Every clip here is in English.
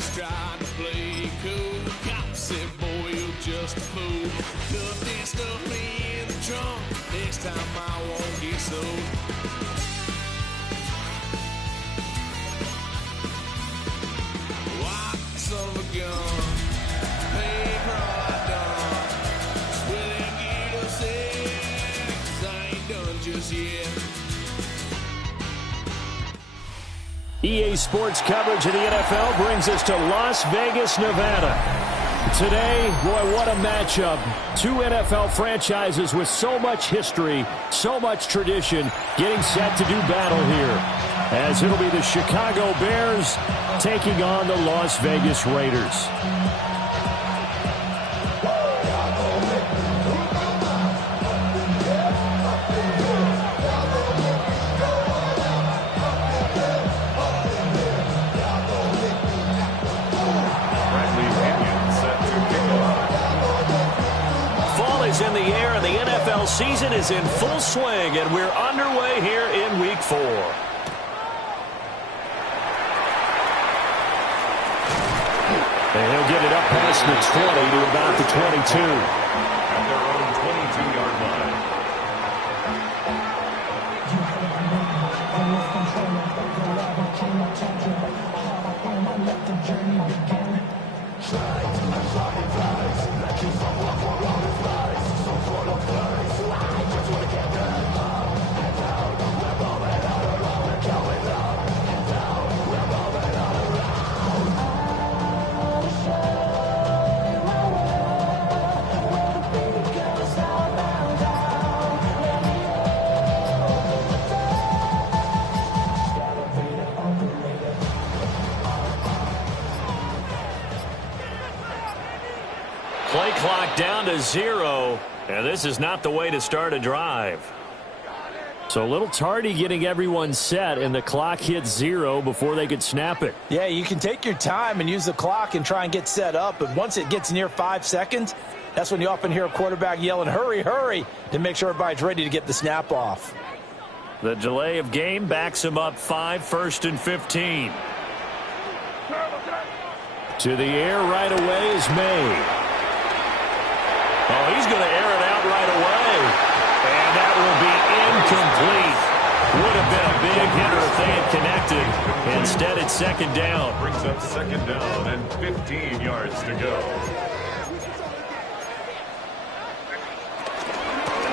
just tried to play cool. Cop said, boy, you're just a fool. Cuffed and stuffed me in the trunk. Next time I won't get so. White son of a gun. Paid for all I done. Swear they get us in. 'Cause I ain't done just yet. EA Sports coverage of the NFL brings us to Las Vegas, Nevada. Today, boy, what a matchup. Two NFL franchises with so much history, so much tradition, getting set to do battle here. As it'll be the Chicago Bears taking on the Las Vegas Raiders. In the air, and the NFL season is in full swing, and we're underway here in Week 4. And he'll get it up past the 20 to about the 22. At their own 22-yard line. Play clock down to 0, and this is not the way to start a drive. So a little tardy getting everyone set, and the clock hit 0 before they could snap it. Yeah, you can take your time and use the clock and try and get set up, but once it gets near 5 seconds, that's when you often hear a quarterback yelling, hurry, hurry, to make sure everybody's ready to get the snap off. The delay of game backs him up 5, 1st and 15. To the air right away is May. Oh, he's going to air it out right away. And that will be incomplete. Would have been a big hitter if they had connected. Instead, it's second down. Brings up second down and 15 yards to go.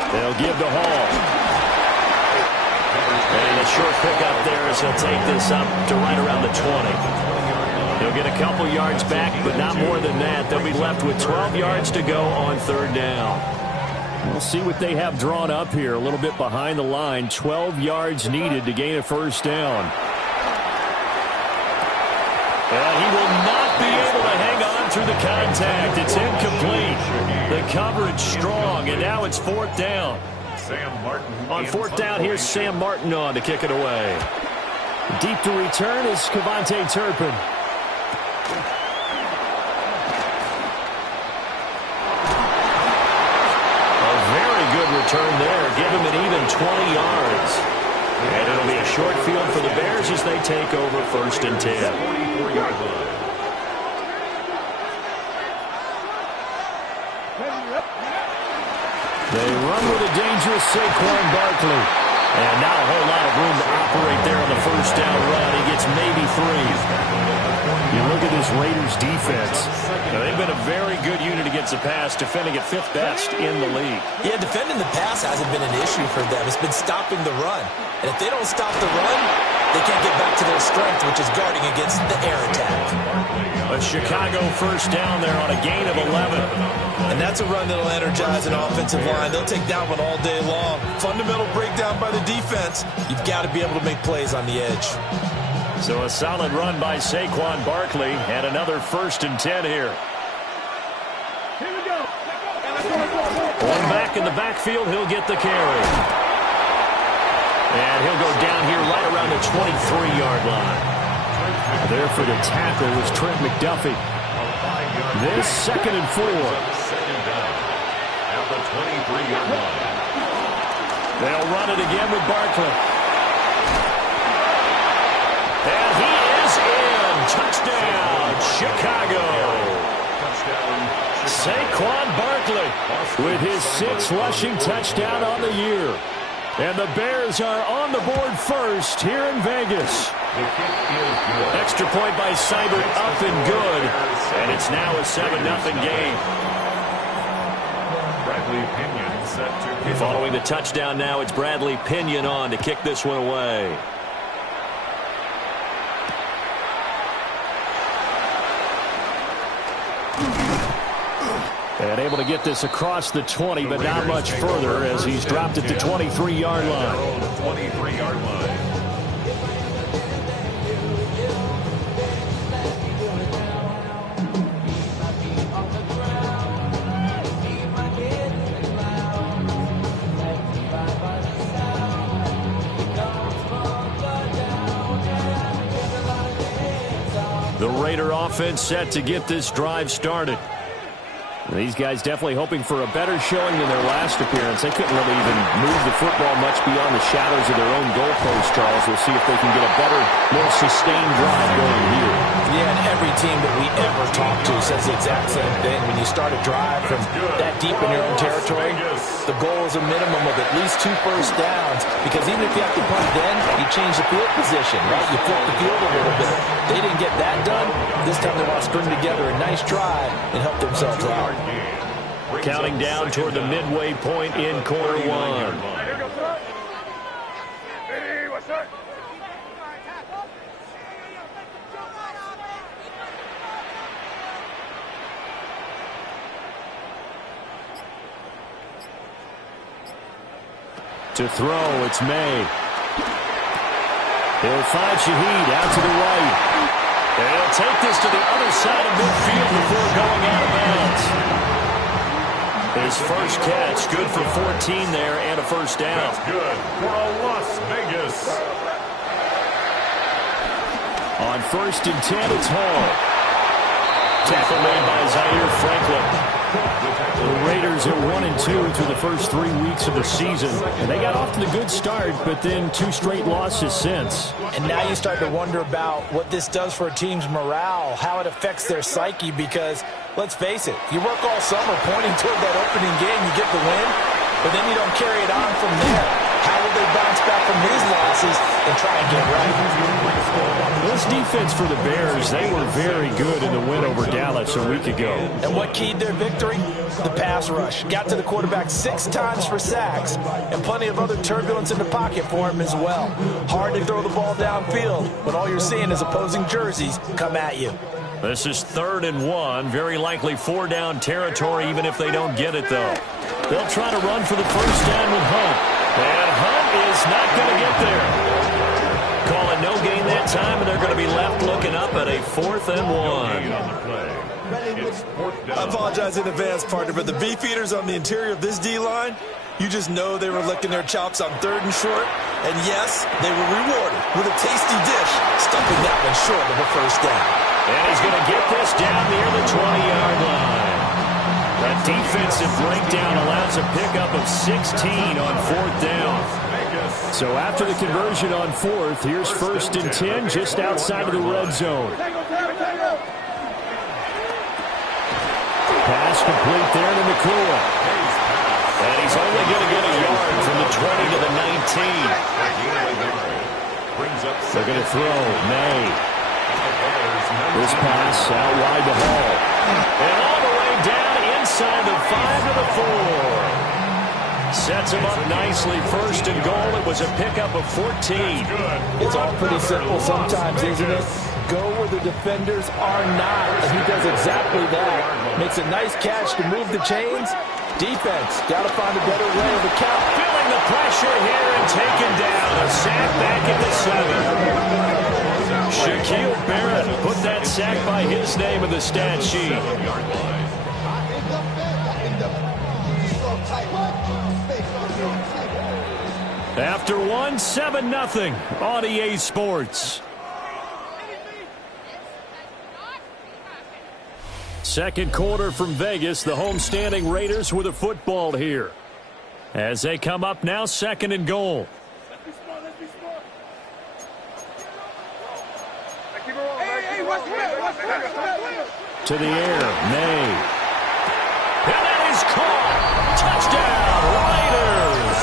They'll give to Hall. And a short pickup there as he'll take this up to right around the 20. He'll get a couple yards back, but not more than that. They'll be left with 12 yards to go on third down. We'll see what they have drawn up here. A little bit behind the line. 12 yards needed to gain a first down. And he will not be able to hang on through the contact. It's incomplete. The coverage strong, and now it's fourth down. Sam Martin. On fourth down, here's Sam Martin on to kick it away. Deep to return is Cavante Turpin. Return there, give him an even 20 yards. And it'll be a short field for the Bears as they take over 1st and 10. 44-yard line. They run with a dangerous Saquon Barkley. And not a whole lot of room to operate there on the first down run. He gets maybe 3. You look at this Raiders defense. Now, they've been a very good unit against the pass, defending at 5th best in the league. Yeah, defending the pass hasn't been an issue for them. It's been stopping the run. And if they don't stop the run, they can't get back to their strength, which is guarding against the air attack. A Chicago first down there on a gain of 11. And that's a run that'll energize an offensive line. They'll take that one all day long. Fundamental breakdown by the defense. You've got to be able to make plays on the edge. So a solid run by Saquon Barkley and another 1st and 10 here. Here we go. One back in the backfield, he'll get the carry. And he'll go down here right around the 23-yard line. There for the tackle was Trent McDuffie. This 2nd and 4. Second down at the 23-yard line. They'll run it again with Barkley. And he is in. Touchdown, Chicago. Saquon Barkley with his 6th rushing touchdown on the year. And the Bears are on the board first here in Vegas. Extra point by Seibert, up and good. And it's now a 7-0 game. Following the touchdown now, it's Bradley Pinion on to kick this one away. And able to get this across the 20, but not much further as he's dropped at the 23-yard line. The Raider offense set to get this drive started. These guys definitely hoping for a better showing than their last appearance. They couldn't really even move the football much beyond the shadows of their own goalpost, Charles. We'll see if they can get a better, more sustained drive going here. Yeah, and every team that we ever talk to says the exact same thing. When you start a drive from that deep in your own territory, the goal is a minimum of at least 2 first downs, because even if you have to punt then, you change the field position, right? You flip the field a little bit. They didn't get that done. This time they want to string together a nice drive and help themselves out. Counting down toward the midway point in quarter one. To throw, it's May. He'll find Shaheed out to the right. And he'll take this to the other side of midfield before going out of bounds. His first catch, good for 14 there and a first down. That's good for a Las Vegas. On 1st and 10, it's Hall. Tackle made by Zaire Franklin. The Raiders are 1-2 through the first 3 weeks of the season. And they got off to the good start, but then 2 straight losses since. And now you start to wonder about what this does for a team's morale, how it affects their psyche, because let's face it, you work all summer pointing toward that opening game, you get the win, but then you don't carry it on from there. How will they bounce back from these losses and try and get right? This defense for the Bears, they were very good in the win over Dallas a week ago. And what keyed their victory? The pass rush. Got to the quarterback 6 times for sacks, and plenty of other turbulence in the pocket for him as well. Hard to throw the ball downfield when all you're seeing is opposing jerseys come at you. This is 3rd and 1, very likely 4-down territory even if they don't get it though. They'll try to run for the first down with Hunt. And Hunt is not going to get there. Calling no gain that time, and they're going to be left looking up at a 4th and 1. I apologize in advance, partner, but the beefeaters on the interior of this D-line, you just know they were licking their chops on 3rd and short. And yes, they were rewarded with a tasty dish, stuffing that one short of a first down. And he's going to get this down near the 20-yard line. That defensive breakdown allows a pickup of 16 on 4th down. So after the conversion on 4th, here's 1st and 10 just outside of the red zone. Pass complete there to McCoy. And he's only going to get a yard from the 20 to the 19. They're going to throw. May. This pass out wide to Hall. And all the way down inside the 5 to the 4. Sets him up nicely. 1st and goal. It was a pickup of 14. It's all pretty simple sometimes, isn't it? Go where the defenders are not. And he does exactly that. Makes a nice catch to move the chains. Defense, got to find a better way of the count. Feeling the pressure here and taken down. A sack back at the 7. Shaquille Barrett put that sack by his name in the stat sheet. After 1, 7-0 on EA Sports. Second quarter from Vegas, the homestanding Raiders with a football here. As they come up now, 2nd and goal. Hey, To the air, May. And that is caught. Touchdown, Raiders.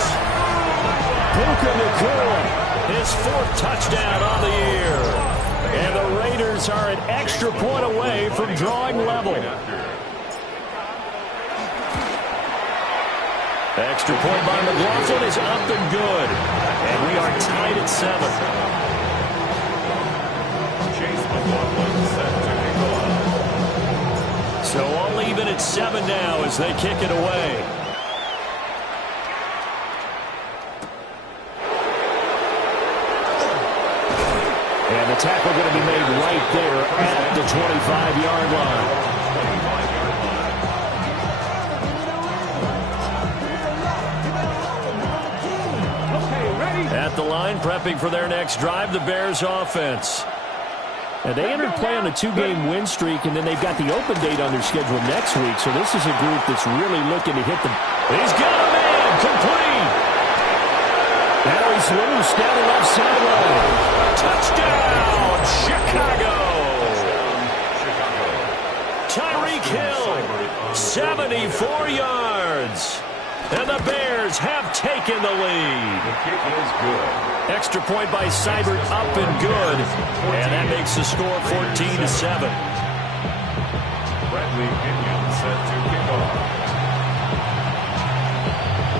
Puka Nacua, his 4th touchdown on the year. And the Raiders are an extra point away from drawing level. Extra point by McLaughlin is up and good. And we are tied at 7. Chase McLaughlin set to kick off. So all even at 7 now as they kick it away. And the tackle going to be made right there at the 25-yard line. At the line, prepping for their next drive, the Bears offense. And they entered play on a 2-game win streak, and then they've got the open date on their schedule next week. So this is a group that's really looking to hit the... He's got a man, complete. Now he's loose down the left sideline. Touchdown, Chicago. Tyreek Hill, 74 yards. And the Bears have taken the lead. The kick is good. Extra point by Seibert, up and good. And that makes the score 14-7. Bradley Pinion set to kick off.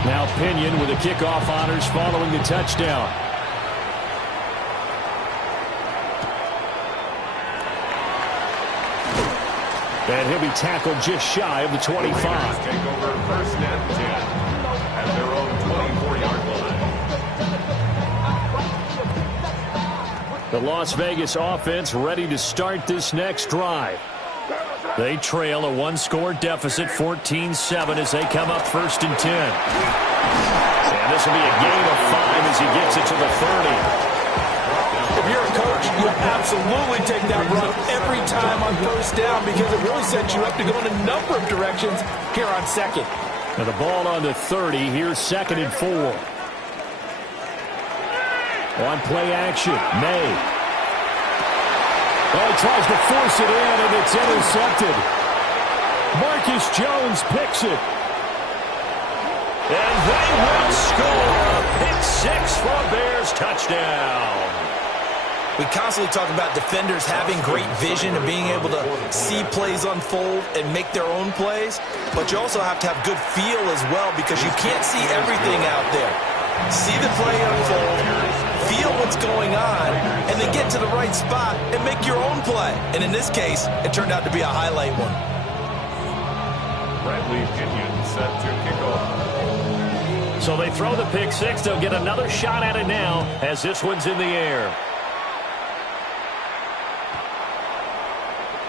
Now Pinion with the kickoff honors following the touchdown. And he'll be tackled just shy of the 25. Take over 1st and 10 at their own 24-yard line. The Las Vegas offense ready to start this next drive. They trail a 1-score deficit, 14-7, as they come up 1st and 10. And this will be a gain of 5 as he gets it to the 30. If you're a coach, you absolutely take that run every time on 1st down because it really sets you up to go in a number of directions here on 2nd. And the ball on the 30. Here's 2nd and 4. On play action, May. Oh, he tries to force it in, and it's intercepted. Marcus Jones picks it. And they will score a pick 6 for a Bears touchdown. We constantly talk about defenders having great vision and being able to see plays unfold and make their own plays, but you also have to have good feel as well because you can't see everything out there. See the play unfold, feel what's going on, and then get to the right spot and make your own play. And in this case, it turned out to be a highlight one. Bradley Pinion set to kick off. So they throw the pick 6. They'll get another shot at it now as this one's in the air.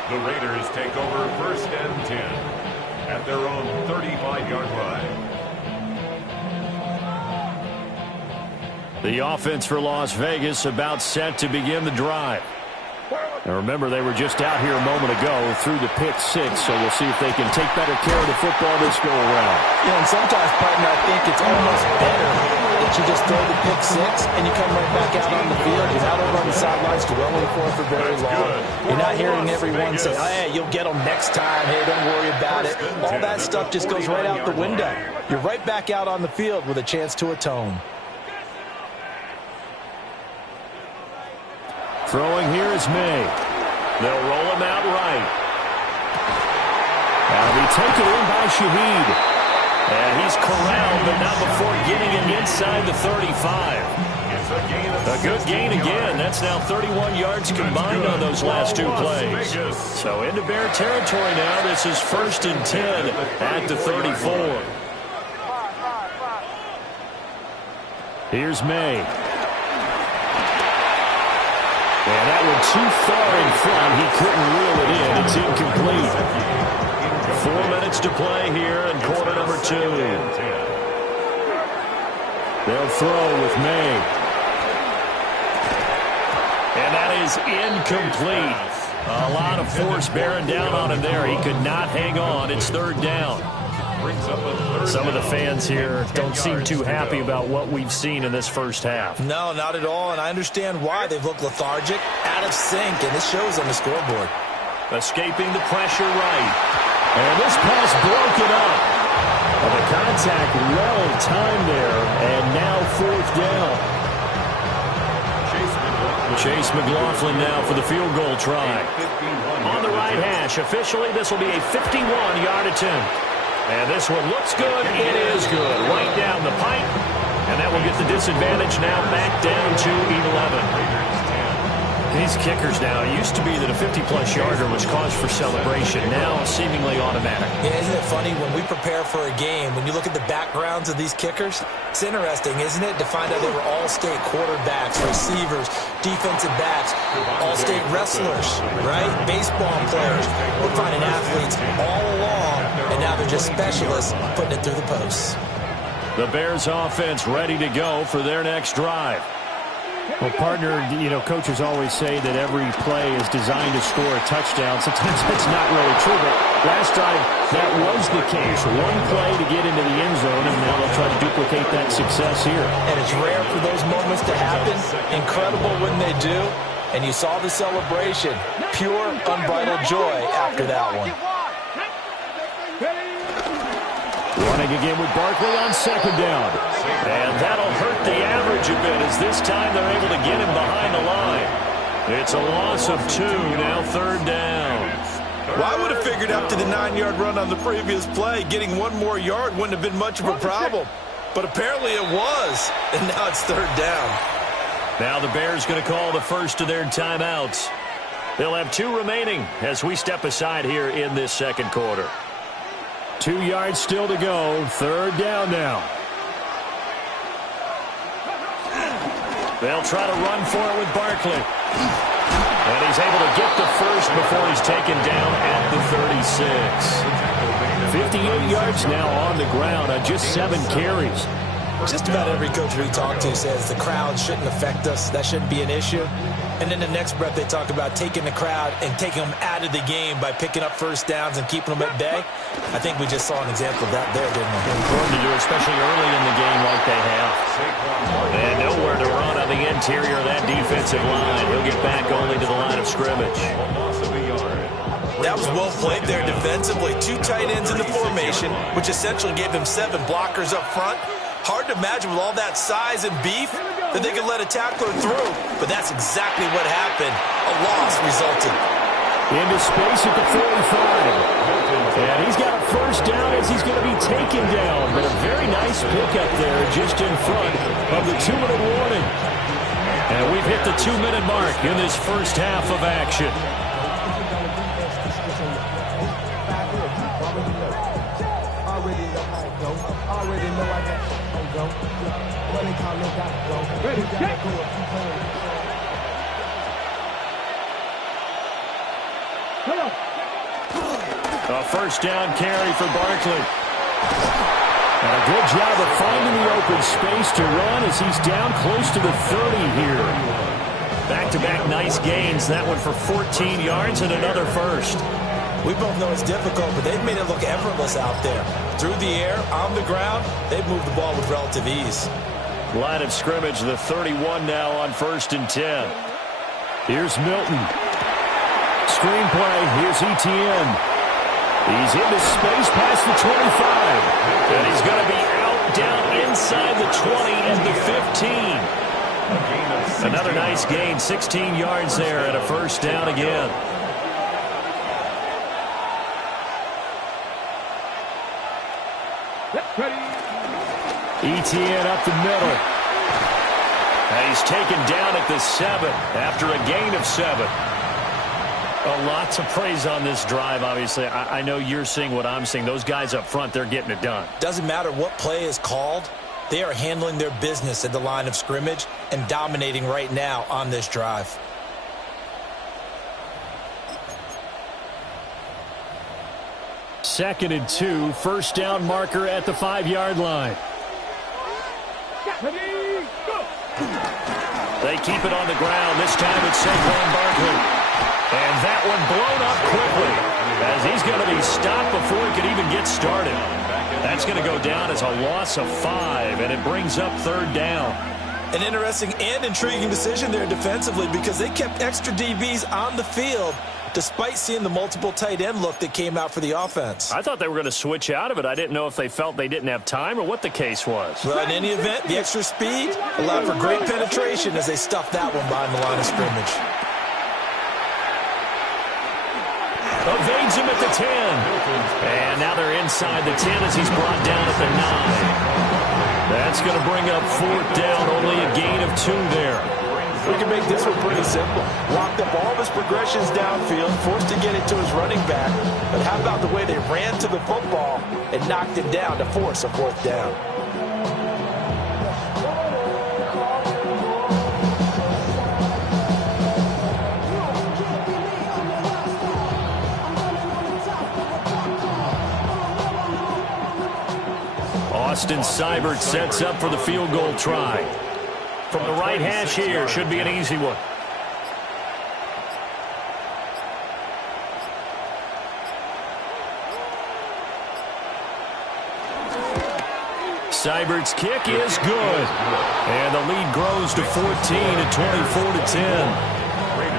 The Raiders take over 1st and 10 at their own 35-yard line. The offense for Las Vegas about set to begin the drive. And remember, they were just out here a moment ago through the pick 6, so we'll see if they can take better care of the football this go around. Yeah, and sometimes, partner, I think it's almost better that you just throw the pick 6 and you come right back out on the field. You're not over on the sidelines dwelling for very long. You're not hearing everyone say, hey, you'll get them next time. Hey, don't worry about it. All that stuff just goes right out the window. You're right back out on the field with a chance to atone. Throwing here is May. They'll roll him out right. And we take it in by Shaheed. And he's corralled, but not before getting him inside the 35. A good gain again. That's now 31 yards combined on those last 2 plays. So into Bear territory now. This is 1st and 10 at the 34. Here's May. And that one too far in front. He couldn't reel it in. It's incomplete. 4 minutes to play here in quarter number 2. They'll throw with May. And that is incomplete. A lot of force bearing down on him there. He could not hang on. It's 3rd down. brings up a third Some of the down. fans here don't seem too yards to happy go. about what we've seen in this first half. No, not at all, and I understand why. They've looked lethargic, out of sync, and it shows on the scoreboard. Escaping the pressure right. And this pass broken up. Well, the contact well timed there, and now fourth down. Chase McLaughlin now for the field goal try. On the right hash, officially this will be a 51-yard attempt. And this one looks good. It is good. Right down the pipe. And that will get the disadvantage now back down to 11. These kickers now, it used to be that a 50-plus yarder was cause for celebration. Now seemingly automatic. Yeah, isn't it funny when we prepare for a game, when you look at the backgrounds of these kickers, it's interesting, isn't it, to find out they were all-state quarterbacks, receivers, defensive backs, all-state wrestlers, right? Baseball players. We're finding athletes all along, and now they're just specialists putting it through the posts. The Bears offense ready to go for their next drive. Well, partner, coaches always say that every play is designed to score a touchdown. Sometimes that's not really true, but last drive, that was the case. One play to get into the end zone, and now they'll try to duplicate that success here. And it's rare for those moments to happen. Incredible when they do. And you saw the celebration. Pure, unbridled joy after that one. Running again with Barkley on second down. And that'll hurt the average a bit as this time they're able to get him behind the line. It's a loss of 2, now third down. Well, I would have figured after the 9-yard run on the previous play, getting one more yard wouldn't have been much of a problem. But apparently it was, and now it's third down. Now the Bears going to call the first of their timeouts. They'll have 2 remaining as we step aside here in this second quarter. 2 yards still to go. Third down now. They'll try to run for it with Barkley. And he's able to get the first before he's taken down at the 36. 58 yards now on the ground on just 7 carries. Just about every coach we talk to says the crowd shouldn't affect us. That shouldn't be an issue. And in the next breath, they talk about taking the crowd and taking them out of the game by picking up first downs and keeping them at bay. I think we just saw an example of that there, didn't we? Important to do, especially early in the game like they have. And nowhere to run on the interior of that defensive line. He'll get back only to the line of scrimmage. That was well played there defensively. 2 tight ends in the formation, which essentially gave them 7 blockers up front. Hard to imagine with all that size and beef that they could let a tackler through, but that's exactly what happened. A loss resulted. Into space at the 45. And he's got a first down as he's going to be taken down, but a very nice pickup there just in front of the 2-minute warning. And we've hit the 2-minute mark in this first half of action. A first down carry for Barkley. And a good job of finding the open space to run as he's down close to the 30 here. Back-to-back nice gains. That one for 14 yards and another first. We both know it's difficult, but they've made it look effortless out there. Through the air, on the ground, they've moved the ball with relative ease. Line of scrimmage, the 31 now on 1st and 10. Here's Milton. Screen play. Here's Etienne. He's into space past the 25. And he's going to be out down inside the 20 and the 15. Another nice gain, 16 yards there and a first down again. Etienne up the middle. And he's taken down at the 7 after a gain of 7. Lots of praise on this drive, obviously. I know you're seeing what I'm seeing. Those guys up front, they're getting it done. Doesn't matter what play is called. They are handling their business at the line of scrimmage and dominating right now on this drive. Second and 2, first down marker at the 5-yard line. They keep it on the ground. This time it's Saquon Barkley. And that one blown up quickly as he's going to be stopped before he could even get started. That's going to go down as a loss of 5, and it brings up 3rd down. An interesting and intriguing decision there defensively because they kept extra DBs on the field despite seeing the multiple tight end look that came out for the offense. I thought they were going to switch out of it. I didn't know if they felt they didn't have time or what the case was. Well, in any event, the extra speed allowed for great penetration as they stuffed that one behind the line of scrimmage. Evades him at the 10. And now they're inside the 10 as he's brought down at the 9. That's going to bring up 4th down, only a gain of 2 there. We can make this one pretty simple. Locked up all of his progressions downfield, forced to get it to his running back. But how about the way they ran to the football and knocked him down to force a 4th down? Austin Seibert sets up for the field goal try. From the right hash here, should be an easy one. Seibert's kick is good. And the lead grows to 14 at 24-10.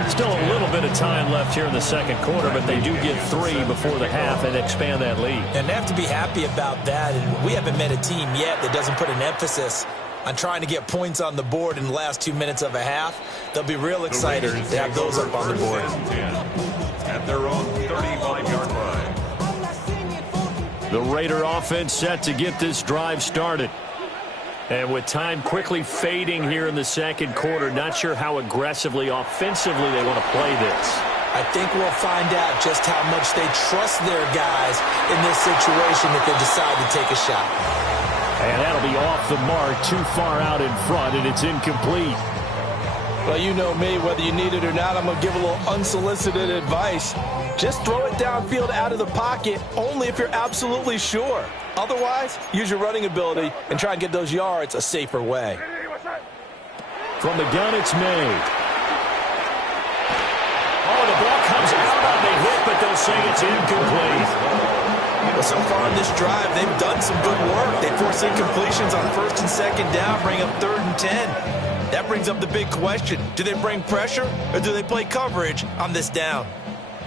Still a little bit of time left here in the second quarter, but they do get 3 before the half and expand that lead. And they have to be happy about that. And we haven't met a team yet that doesn't put an emphasis on trying to get points on the board in the last 2 minutes of a half. They'll be real excited to have those up on the board. At their own 35-yard line. The Raider offense set to get this drive started. And with time quickly fading here in the second quarter, not sure how aggressively, offensively they want to play this. I think we'll find out just how much they trust their guys in this situation if they decide to take a shot. And that'll be off the mark, too far out in front, and it's incomplete. Well, you know me, whether you need it or not, I'm going to give a little unsolicited advice. Just throw it downfield out of the pocket only if you're absolutely sure. Otherwise, use your running ability and try and get those yards a safer way. From the gun, it's made. Oh, the ball comes out on the hit, but they'll say it's incomplete. Well, so far on this drive, they've done some good work. They force incompletions on 1st and 2nd down, bring up 3rd and 10. That brings up the big question. Do they bring pressure or do they play coverage on this down?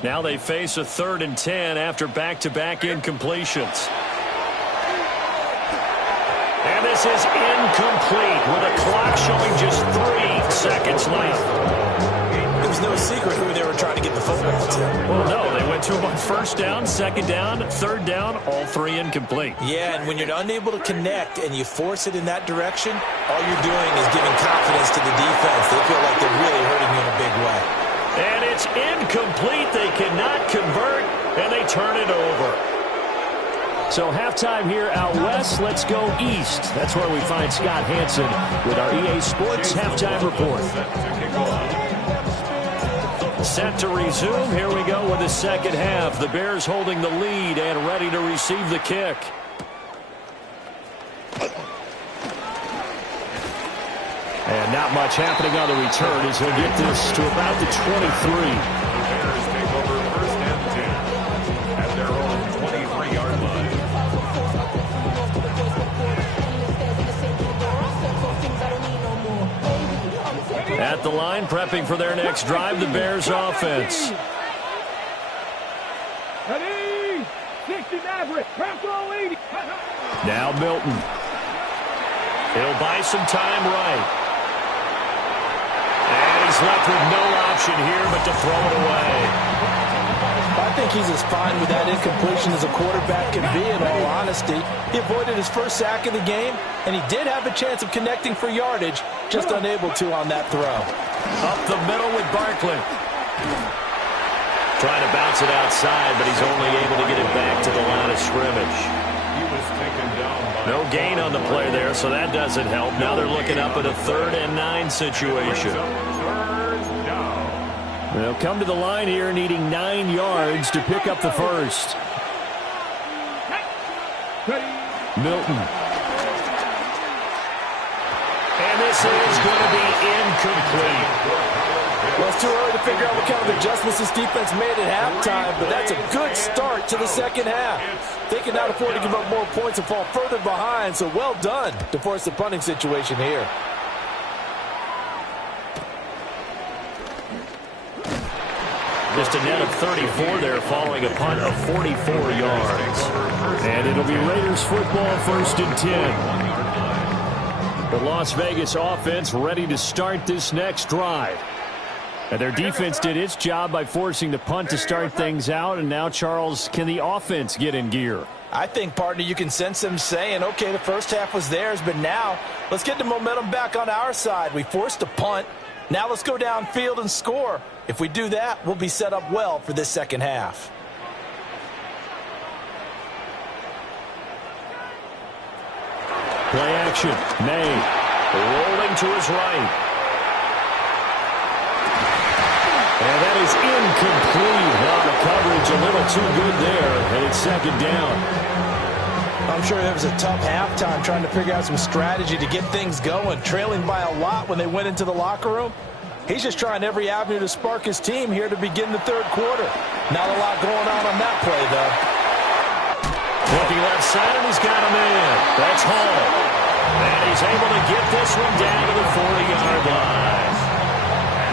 Now they face a 3rd and 10 after back-to-back incompletions. And this is incomplete with a clock showing just 3 seconds left. It was no secret who they were trying to get the football to. Well, no, they went to him on 1st down, 2nd down, 3rd down, all 3 incomplete. Yeah, and when you're unable to connect and you force it in that direction, all you're doing is giving confidence to the defense. They feel like they're really hurting you in a big way. And it's incomplete. They cannot convert, and they turn it over. So halftime here out west. Let's go east. That's where we find Scott Hansen with our EA Sports halftime report. Set to resume. Here we go with the second half. The Bears holding the lead and ready to receive the kick. And not much happening on the return as he'll get this to about the 23. The Bears take over 1st and 10 at their own 23-yard line. At the line, prepping for their next drive, the Bears offense. Ready? 60 Maverick. Rambo 80. Now Milton. He'll buy some time right. And he's left with no option here but to throw it away. I think he's as fine with that incompletion as a quarterback can be, in all honesty. He avoided his first sack of the game, and he did have a chance of connecting for yardage, just unable to on that throw. Up the middle with Barkley. Trying to bounce it outside, but he's only able to get it back to the line of scrimmage. He was taken down by No gain on the play there, so that doesn't help. Now they're looking up at a 3rd and 9 situation. They'll come to the line here needing 9 yards to pick up the first. Milton. And this is going to be incomplete. Well, it's too early to figure out what kind of adjustments this defense made at halftime, but that's a good start to the second half. They can not afford to give up more points and fall further behind, so well done to force the punting situation here. Just a net of 34 there following a punt of 44 yards. And it'll be Raiders football, 1st and 10. The Las Vegas offense ready to start this next drive. And their defense did its job by forcing the punt to start things out. And now, Charles, can the offense get in gear? I think, partner, you can sense them saying, okay, the first half was theirs, but now let's get the momentum back on our side. We forced a punt. Now let's go downfield and score. If we do that, we'll be set up well for this second half. Play action. May Rolling to his right. And that is incomplete. Now the coverage a little too good there, and it's 2nd down. I'm sure there was a tough halftime trying to figure out some strategy to get things going, trailing by a lot when they went into the locker room. He's just trying every avenue to spark his team here to begin the 3rd quarter. Not a lot going on that play, though. Looking left side, and he's got him in. That's Hall. And he's able to get this one down to the 40-yard line.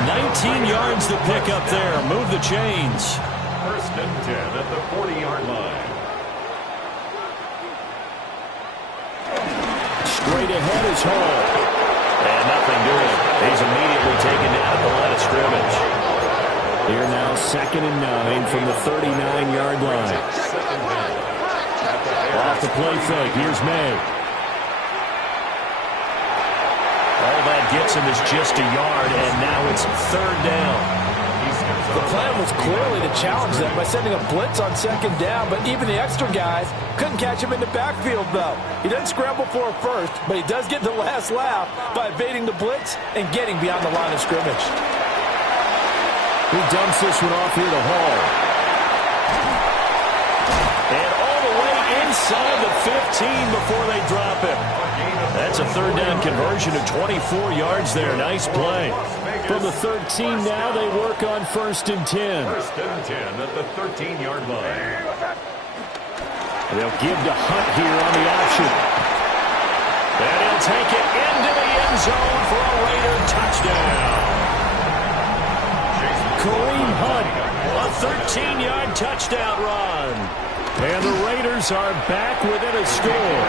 19 yards to pick up there. Move the chains. 1st and 10 at the 40-yard line. Straight ahead is Hall. And nothing doing. He's immediately taken down at the line of scrimmage. Here now, 2nd and 9 from the 39-yard line. Off the play fake. Here's May. All that gets him is just a yard, and now it's 3rd down. The plan was clearly to challenge them by sending a blitz on 2nd down, but even the extra guys couldn't catch him in the backfield, though. He doesn't scramble for it first, but he does get the last laugh by evading the blitz and getting beyond the line of scrimmage. He dumps this one off here to Hall. And all the way inside the 15 before they drop him. That's a 3rd down conversion of 24 yards there. Nice play. From the 13 now, they work on 1st and 10. 1st and 10 at the 13-yard line. They'll give to Hunt here on the option. And he'll take it into the end zone for a Raider touchdown. Kareem Hunt. A 13-yard touchdown run. And the Raiders are back within a score.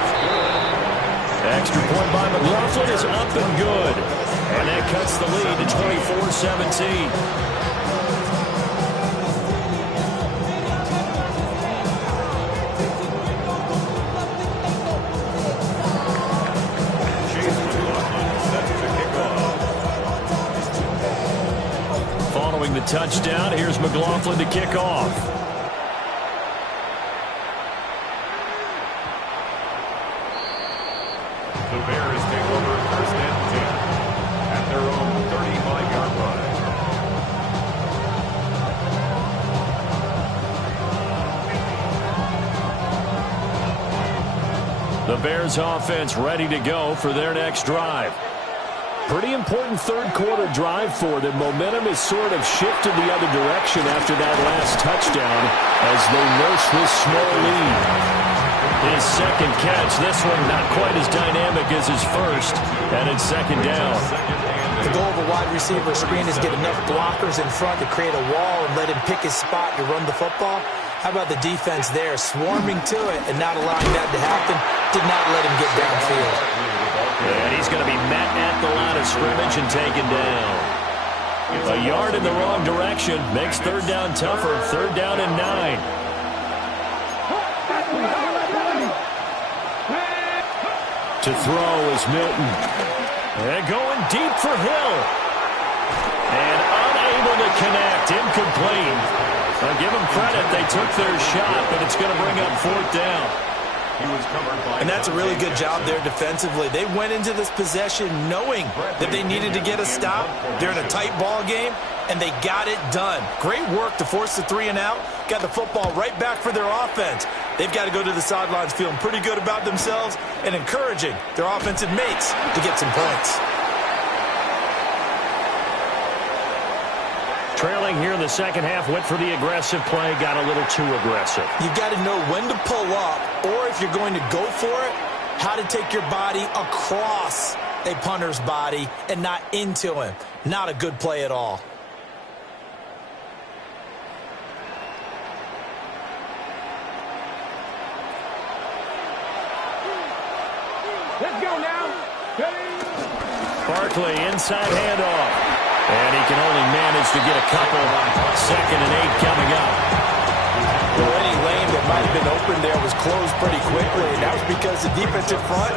Extra point by McLaughlin is up and good. And that cuts the lead to 24-17. Following the touchdown, here's McLaughlin to kick off. The Bears take over 1st and 10 at their own 35-yard line. The Bears offense ready to go for their next drive. Pretty important 3rd quarter drive for them. Momentum has sort of shifted the other direction after that last touchdown as they nurse this small lead. His 2nd catch, this one not quite as dynamic as his first, and it's 2nd down. The goal of a wide receiver screen is get enough blockers in front to create a wall and let him pick his spot to run the football. How about the defense there, swarming to it and not allowing that to happen? Did not let him get downfield. And he's going to be met at the line of scrimmage and taken down. A yard in the wrong direction makes 3rd down tougher. 3rd down and 9. To throw is Milton. And going deep for Hill. And unable to connect. Incomplete. I'll give them credit. They took their shot, but it's going to bring up 4th down. And that's a really good job there defensively. They went into this possession knowing that they needed to get a stop. They're in a tight ball game, and they got it done. Great work to force the 3 and out. Got the football right back for their offense. They've got to go to the sidelines feeling pretty good about themselves and encouraging their offensive mates to get some points. Trailing here in the second half, went for the aggressive play, got a little too aggressive. You got to know when to pull up, or if you're going to go for it, how to take your body across a punter's body and not into him. Not a good play at all. Let's go now. Barkley, inside handoff. And he can only manage to get a couple. 2nd and 8 coming up. Well, any lane that might have been open there was closed pretty quickly, and that was because the defensive front,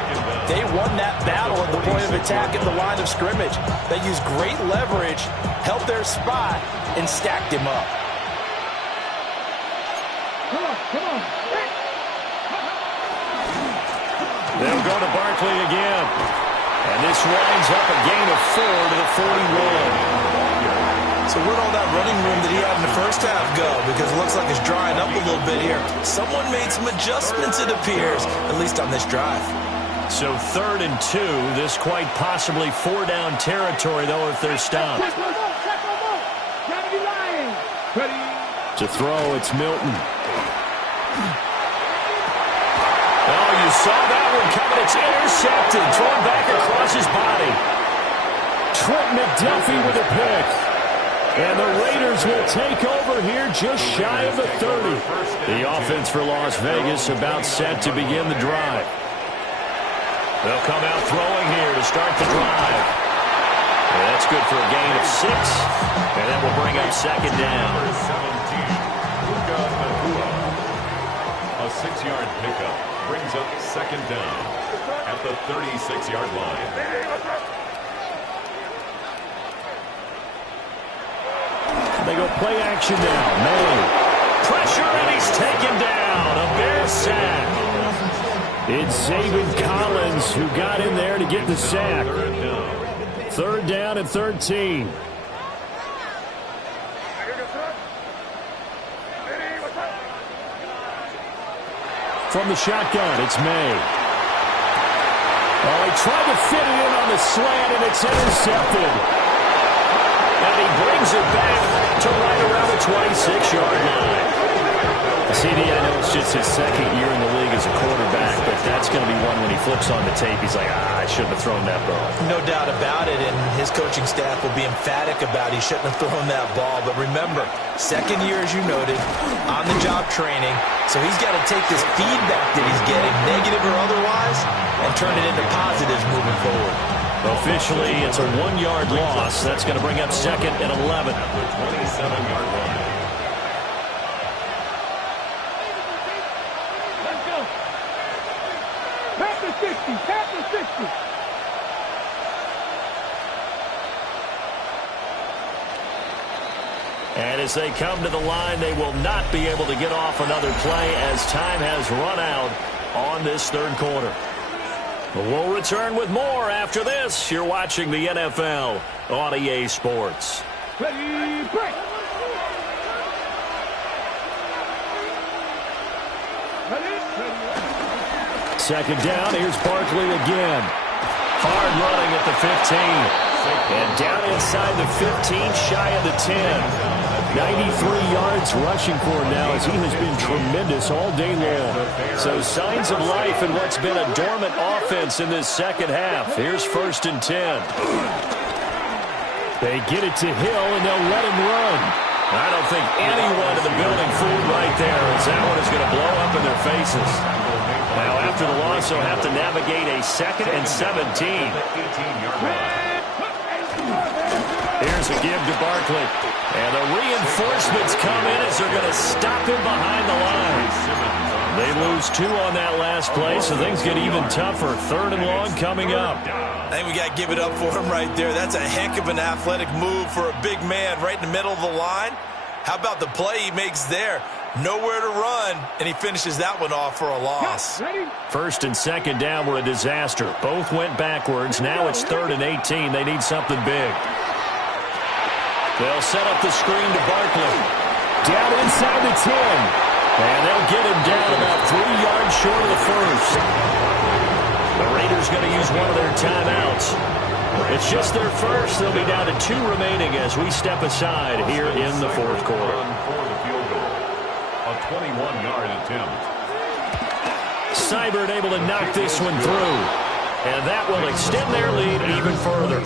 they won that battle at the point of attack at the line of scrimmage. They used great leverage, held their spot, and stacked him up. Come on, come on. They'll go to Barkley again. And this winds up a gain of 4 to the 41. So where'd all that running room that he had in the first half go? Because it looks like it's drying up a little bit here. Someone made some adjustments, it appears, at least on this drive. So 3rd and 2. This quite possibly 4-down territory, though, if they're stopped. To throw, it's Milton. Oh, you saw that one coming. It's intercepted. Thrown back across his body. Trent McDuffie with a pick. And the Raiders will take over here just shy of the 30. The offense for Las Vegas about set to begin the drive. They'll come out throwing here to start the drive. And that's good for a gain of 6. And that will bring up 2nd down. A 6-yard pickup brings up 2nd down at the 36-yard line. They go play action now. May. Pressure, and he's taken down. A Bear sack. It's Zaven Collins who got in there to get the sack. 3rd down and 13. From the shotgun, it's May. Oh, he tried to fit it in on the slant, and it's intercepted. And he brings it back to right around the 26-yard line. CD, I know it's just his 2nd year in the league as a quarterback, but that's going to be one when he flips on the tape, he's like, I shouldn't have thrown that ball. No doubt about it, and his coaching staff will be emphatic about he shouldn't have thrown that ball. But remember, 2nd year, as you noted, on-the-job training, so he's got to take this feedback that he's getting, negative or otherwise, and turn it into positives moving forward. Officially, it's a 1-yard loss. That's going to bring up 2nd and 11. At the 27-yard line. Let's go. Tap the 60. Tap the 60. And as they come to the line, they will not be able to get off another play as time has run out on this 3rd quarter. We'll return with more after this. You're watching the NFL on EA Sports. Ready, break. Second down, here's Barkley again. Hard running at the 15. And down inside the 15, shy of the 10. 93 yards rushing for him now as he has been tremendous all day long. So signs of life in what's been a dormant offense in this second half. Here's 1st and 10. They get it to Hill, and they'll let him run. I don't think anyone in the building fooled right there as that one is going to blow up in their faces. Now, after the loss, they'll have to navigate a 2nd and 17. Here's a give to Barkley. And the reinforcements come in as they're going to stop him behind the line. They lose 2 on that last play, so things get even tougher. 3rd and long coming up. I think we got to give it up for him right there. That's a heck of an athletic move for a big man right in the middle of the line. How about the play he makes there? Nowhere to run, and he finishes that one off for a loss. 1st and 2nd down were a disaster. Both went backwards. Now it's 3rd and 18. They need something big. They'll set up the screen to Barkley. Down inside the 10. And they'll get him down about 3 yards short of the 1st. The Raiders going to use one of their timeouts. It's just their first. They'll be down to 2 remaining as we step aside here in the fourth quarter. For the field goal, a 21-yard attempt. Seibert able to knock this one through. And that will extend their lead even further.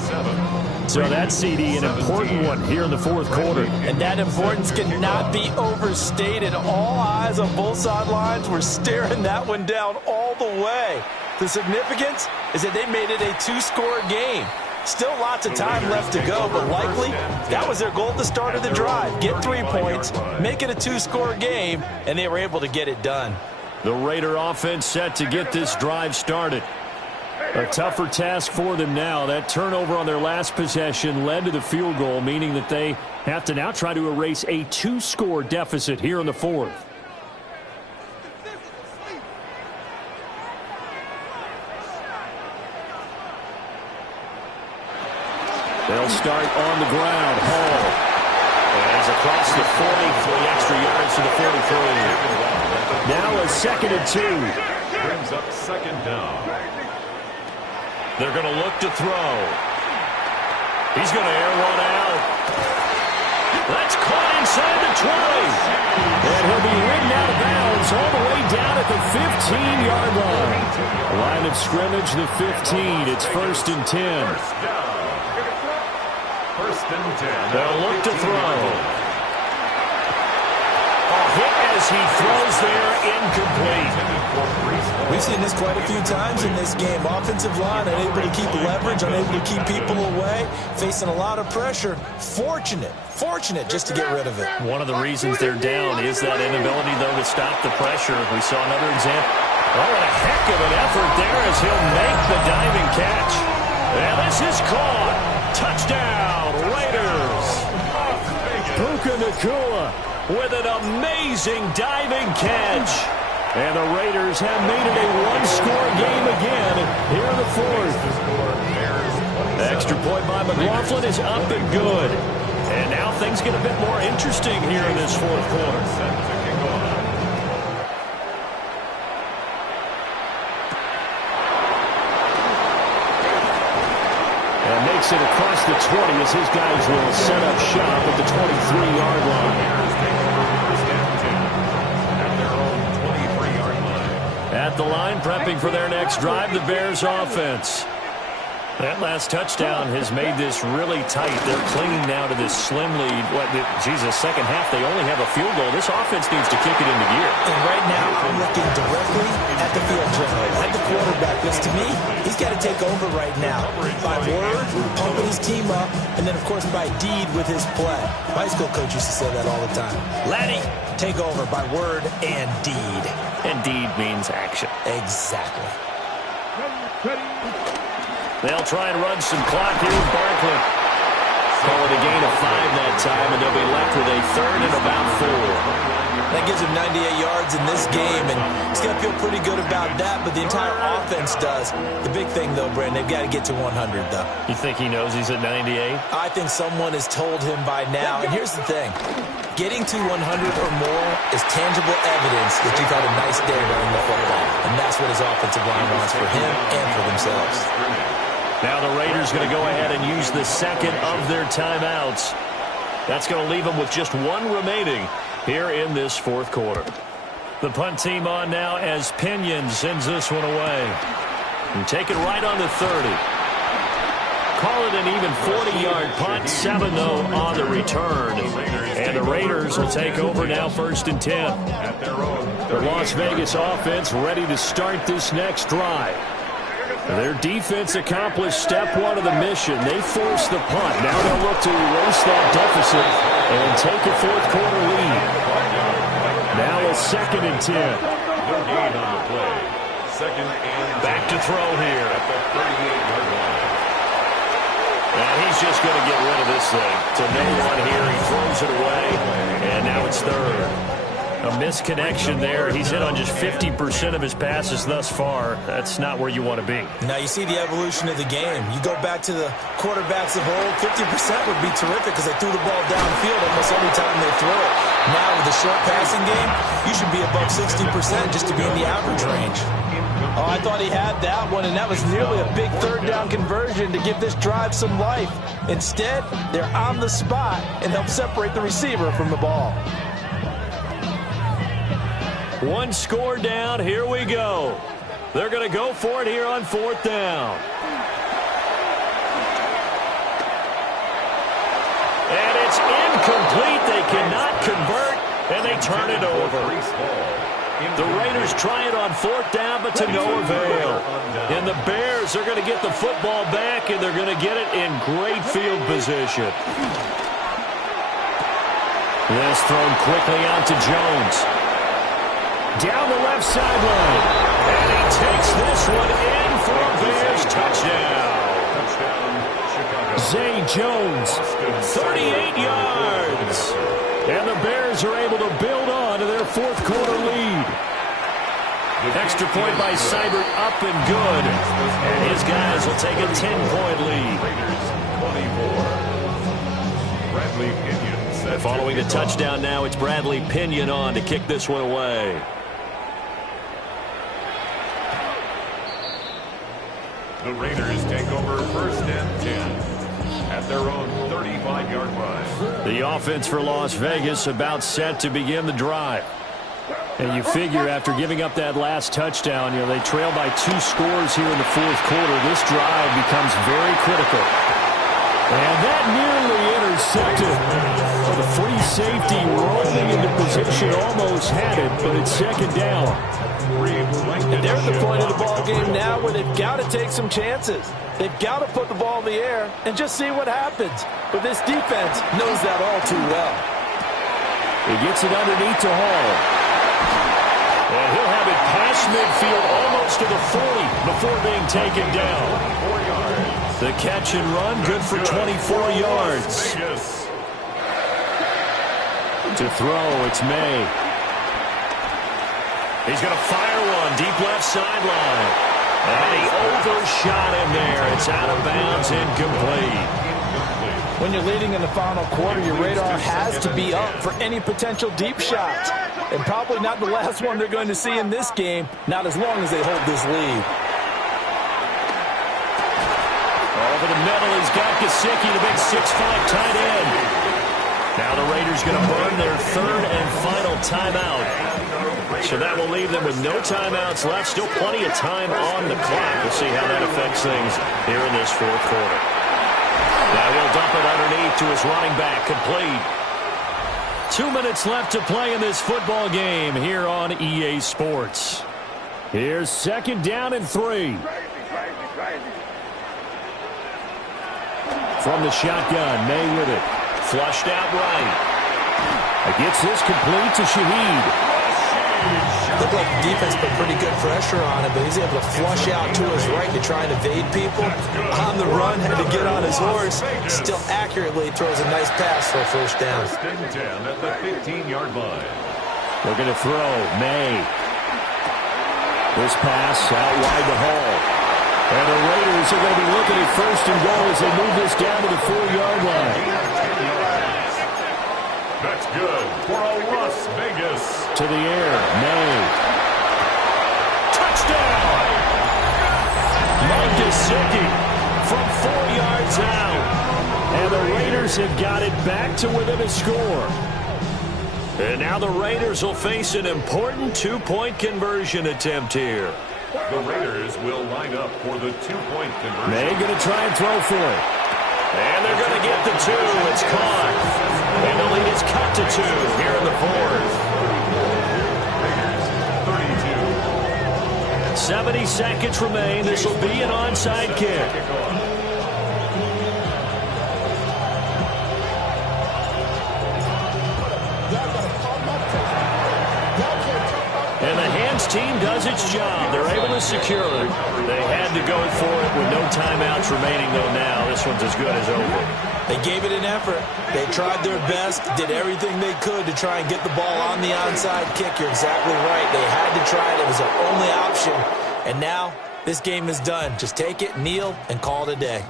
So that CD, an important one here in the fourth quarter. And that importance cannot be overstated. All eyes on both sidelines were staring that one down all the way. The significance is that they made it a 2-score game. Still lots of time left to go, but likely that was their goal at the start of the drive. Get 3 points, make it a 2-score game, and they were able to get it done. The Raider offense set to get this drive started. A tougher task for them now. That turnover on their last possession led to the field goal, meaning that they have to now try to erase a 2-score deficit here in the fourth. They'll start on the ground. Hall. And he's across the 40 for the extra yards to the 43. Now a 2nd and 2. Brings up 2nd down. They're going to look to throw. He's going to air one out. That's caught inside the 20. And he'll be ridden out of bounds all the way down at the 15-yard line. Line of scrimmage, the 15. It's 1st and 10. First and 10. They'll look to throw. A hit as he throws there, incomplete. We've seen this quite a few times in this game. Offensive line unable to keep leverage, unable to keep people away, facing a lot of pressure. Fortunate just to get rid of it. One of the reasons they're down is that inability, though, to stop the pressure. We saw another example. Oh, and a heck of an effort there as he'll make the diving catch. And this is caught. Touchdown, Raiders. Puka Nacua with an amazing diving catch. And the Raiders have made it a 1-score game again here in the fourth. Extra point by McLaughlin is up and good. And now things get a bit more interesting here in this fourth quarter. And makes it across the 20 as his guys will set up shop at the 23-yard line. At the line, prepping for their next drive, the Bears offense. That last touchdown has made this really tight. They're clinging now to this slim lead. Second half, they only have a field goal. This offense needs to kick it into gear. And right now, I'm looking directly at the field general, at the quarterback, because to me, he's got to take over right now. By word, pumping his team up, and then, of course, by deed with his play. My school coach used to say that all the time. Laddie, take over by word and deed. And deed means action. Exactly. They'll try and run some clock here with Barkley. Call it a gain of 5 that time, and they'll be left with a 3rd and about 4. That gives him 98 yards in this game, and he's going to feel pretty good about that, but the entire offense does. The big thing, though, Brandon, they've got to get to 100, though. You think he knows he's at 98? I think someone has told him by now, and here's the thing. Getting to 100 or more is tangible evidence that you've had a nice day running the football, and that's what his offensive line wants for him and for themselves. Now the Raiders going to go ahead and use the second of their timeouts. That's going to leave them with just 1 remaining here in this fourth quarter. The punt team on now as Pinion sends this one away. And take it right on the 30. Call it an even 40-yard punt, 7 though on the return. And the Raiders will take over now 1st and 10. The Las Vegas offense ready to start this next drive. Their defense accomplished step 1 of the mission. They forced the punt. Now they'll look to erase that deficit and take a fourth quarter lead. Now a 2nd and 10. No gain on the play. 2nd and 10. Back to throw here. At the 38-yard line. And he's just going to get rid of this thing. To no one here. He throws it away. And now it's 3rd. A misconnection there. He's hit on just 50% of his passes thus far. That's not where you want to be. Now you see the evolution of the game. You go back to the quarterbacks of old, 50% would be terrific because they threw the ball downfield almost every time they threw it. Now with the this short passing game, you should be above 60% just to be in the average range. Oh, I thought he had that one, and that was nearly a big third down conversion to give this drive some life. Instead, they're on the spot and help separate the receiver from the ball. One score down. Here we go. They're going to go for it here on fourth down. And it's incomplete. They cannot convert, and they turn it over. The Raiders try it on fourth down, but to no avail. And the Bears are going to get the football back, and they're going to get it in great field position. This thrown quickly out to Jones. Down the left sideline. And he takes this one in for a Bears touchdown. Zay Jones, 38 yards. And the Bears are able to build on to their fourth quarter lead. Extra point by Seibert, up and good. And his guys will take a 10-point lead. Following the touchdown now, it's Bradley Pinion on to kick this one away. The Raiders take over first and 10 at their own 35-yard line. The offense for Las Vegas about set to begin the drive. And you figure after giving up that last touchdown, they trail by 2 scores here in the fourth quarter. This drive becomes very critical. And that nearly intercepted. The free safety rolling into position, almost had it, but it's second down. And they're at the point of the ball game now where they've got to take some chances. They've got to put the ball in the air and just see what happens. But this defense knows that all too well. He gets it underneath to Hall. And he'll have it past midfield almost to the 40 before being taken down. The catch and run, good for 24 yards. To throw, it's May. He's going to fire one deep left sideline. And he overshot him there. It's out of bounds, incomplete. When you're leading in the final quarter, your radar has to be up for any potential deep shots. And probably not the last one they're going to see in this game, not as long as they hold this lead. Over the middle, he's got Gesicki, the big 6'5" tight end. Now the Raiders going to burn their third and final timeout. So that will leave them with no timeouts left. Still plenty of time on the clock. We'll see how that affects things here in this fourth quarter. Now he'll dump it underneath to his running back, complete. 2 minutes left to play in this football game here on EA Sports. Here's second down and 3. From the shotgun, May with it. Flushed out right. Gets this complete to Shaheed. Looked like the defense put pretty good pressure on him, but he's able to flush out to his right to try and evade people. On the run, had to get on his horse. Still accurately throws a nice pass for a first down. First and 10 at the 15-yard line. They're going to throw. May. This pass out wide to Hall. And the Raiders are going to be looking at first and goal as they move this down to the 4-yard line. That's good for a Las Vegas. To the air, May. Touchdown! Mike Gesicki from 4 yards out. And the Raiders have got it back to within a score. And now the Raiders will face an important 2-point conversion attempt here. The Raiders will line up for the 2-point conversion. May going to try and throw for it. And they're going to get the 2. It's caught. And the lead is cut to 2 here in the fourth. Raiders 32. 70 seconds remain. This will be an onside kick. And the hands team does its job. They're able to secure it. They had to go for it with no timeouts remaining, though, now. This one's as good as over. They gave it an effort. They tried their best, did everything they could to try and get the ball on the onside kick. You're exactly right. They had to try it. It was their only option. And now this game is done. Just take it, kneel, and call it a day.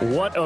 What a